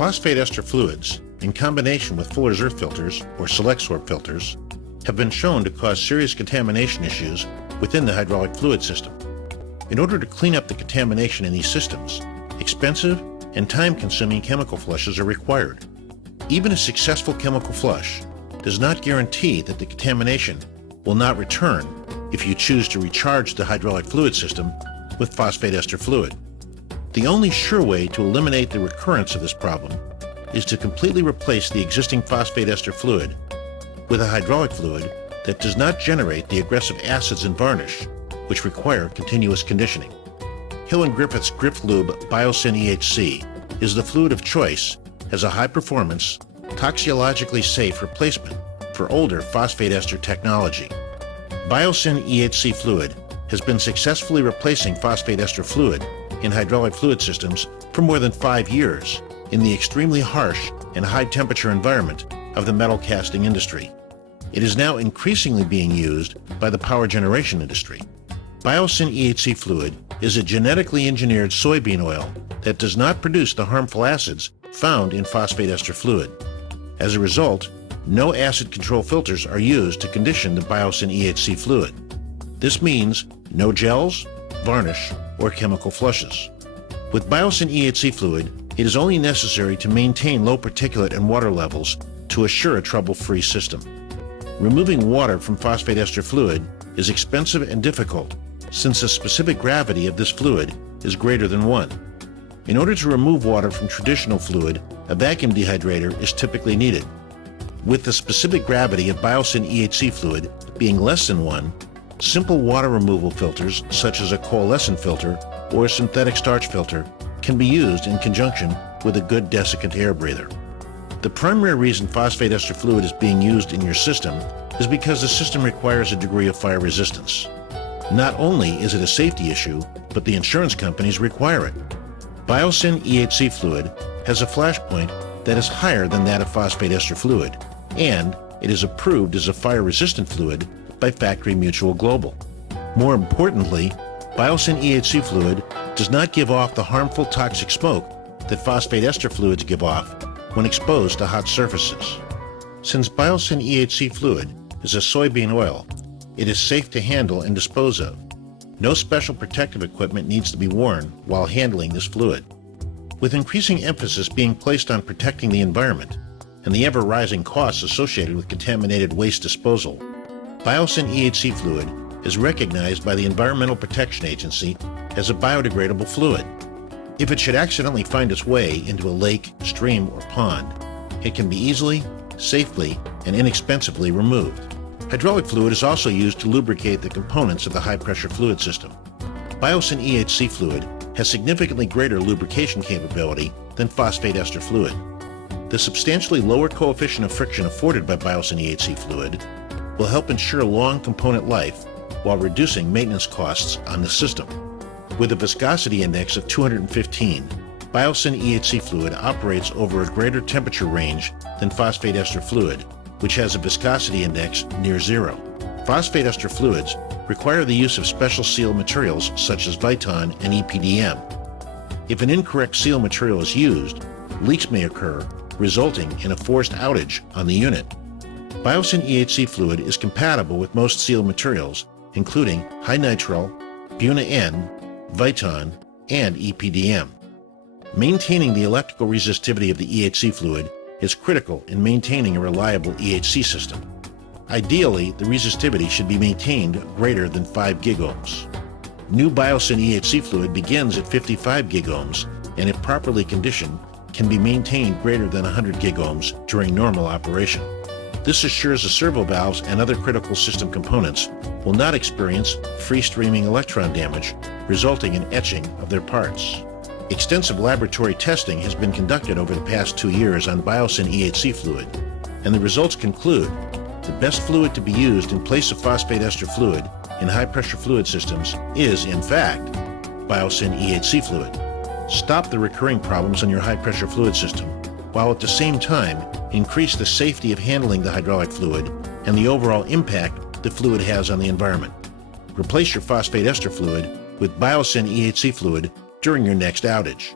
Phosphate ester fluids, in combination with Fuller's earth filters or select sort filters, have been shown to cause serious contamination issues within the hydraulic fluid system. In order to clean up the contamination in these systems, expensive and time-consuming chemical flushes are required. Even a successful chemical flush does not guarantee that the contamination will not return if you choose to recharge the hydraulic fluid system with phosphate ester fluid. The only sure way to eliminate the recurrence of this problem is to completely replace the existing phosphate ester fluid with a hydraulic fluid that does not generate the aggressive acids and varnish which require continuous conditioning. Hill & Griffith's Grip Lube Bio-Syn EHC is the fluid of choice as a high-performance, toxicologically safe replacement for older phosphate ester technology. Bio-Syn EHC Fluid has been successfully replacing phosphate ester fluid in hydraulic fluid systems for more than 5 years in the extremely harsh and high-temperature environment of the metal casting industry. It is now increasingly being used by the power generation industry. Bio-Syn EHC Fluid is a genetically engineered soybean oil that does not produce the harmful acids found in phosphate ester fluid. As a result, no acid control filters are used to condition the Bio-Syn EHC fluid. This means no gels, varnish, or chemical flushes. With Bio-Syn EHC fluid, it is only necessary to maintain low particulate and water levels to assure a trouble-free system. Removing water from phosphate ester fluid is expensive and difficult since the specific gravity of this fluid is greater than 1. In order to remove water from traditional fluid, a vacuum dehydrator is typically needed. With the specific gravity of Bio-Syn EHC fluid being less than 1, simple water removal filters such as a coalescent filter or a synthetic starch filter can be used in conjunction with a good desiccant air breather. The primary reason phosphate ester fluid is being used in your system is because the system requires a degree of fire resistance. Not only is it a safety issue, but the insurance companies require it. Bio-Syn EHC fluid has a flash point that is higher than that of phosphate ester fluid, and it is approved as a fire-resistant fluid by Factory Mutual Global. More importantly, Bio-Syn EHC fluid does not give off the harmful toxic smoke that phosphate ester fluids give off when exposed to hot surfaces. Since Bio-Syn EHC fluid is a soybean oil, it is safe to handle and dispose of. No special protective equipment needs to be worn while handling this fluid. With increasing emphasis being placed on protecting the environment and the ever-rising costs associated with contaminated waste disposal, Bio-Syn EHC fluid is recognized by the Environmental Protection Agency as a biodegradable fluid. If it should accidentally find its way into a lake, stream, or pond, it can be easily, safely, and inexpensively removed. Hydraulic fluid is also used to lubricate the components of the high-pressure fluid system. Bio-Syn EHC fluid has significantly greater lubrication capability than phosphate ester fluid. The substantially lower coefficient of friction afforded by Bio-Syn EHC fluid will help ensure long component life while reducing maintenance costs on the system. With a viscosity index of 215, Bio-Syn EHC fluid operates over a greater temperature range than phosphate ester fluid, which has a viscosity index near 0. Phosphate ester fluids require the use of special seal materials such as Viton and EPDM. If an incorrect seal material is used, leaks may occur, resulting in a forced outage on the unit. Bio-Syn EHC fluid is compatible with most seal materials, including high nitrile, Buna-N, Viton, and EPDM. Maintaining the electrical resistivity of the EHC fluid is critical in maintaining a reliable EHC system. Ideally, the resistivity should be maintained greater than 5 gigohms. New Bio-Syn EHC fluid begins at 55 gigohms, and if properly conditioned, can be maintained greater than 100 gigohms during normal operation. This assures the servo valves and other critical system components will not experience free-streaming electron damage, resulting in etching of their parts. Extensive laboratory testing has been conducted over the past 2 years on Bio-Syn EHC fluid, and the results conclude the best fluid to be used in place of phosphate ester fluid in high-pressure fluid systems is, in fact, Bio-Syn EHC fluid. Stop the recurring problems on your high-pressure fluid system, while at the same time increase the safety of handling the hydraulic fluid and the overall impact the fluid has on the environment. Replace your phosphate ester fluid with Bio-Syn EHC fluid during your next outage.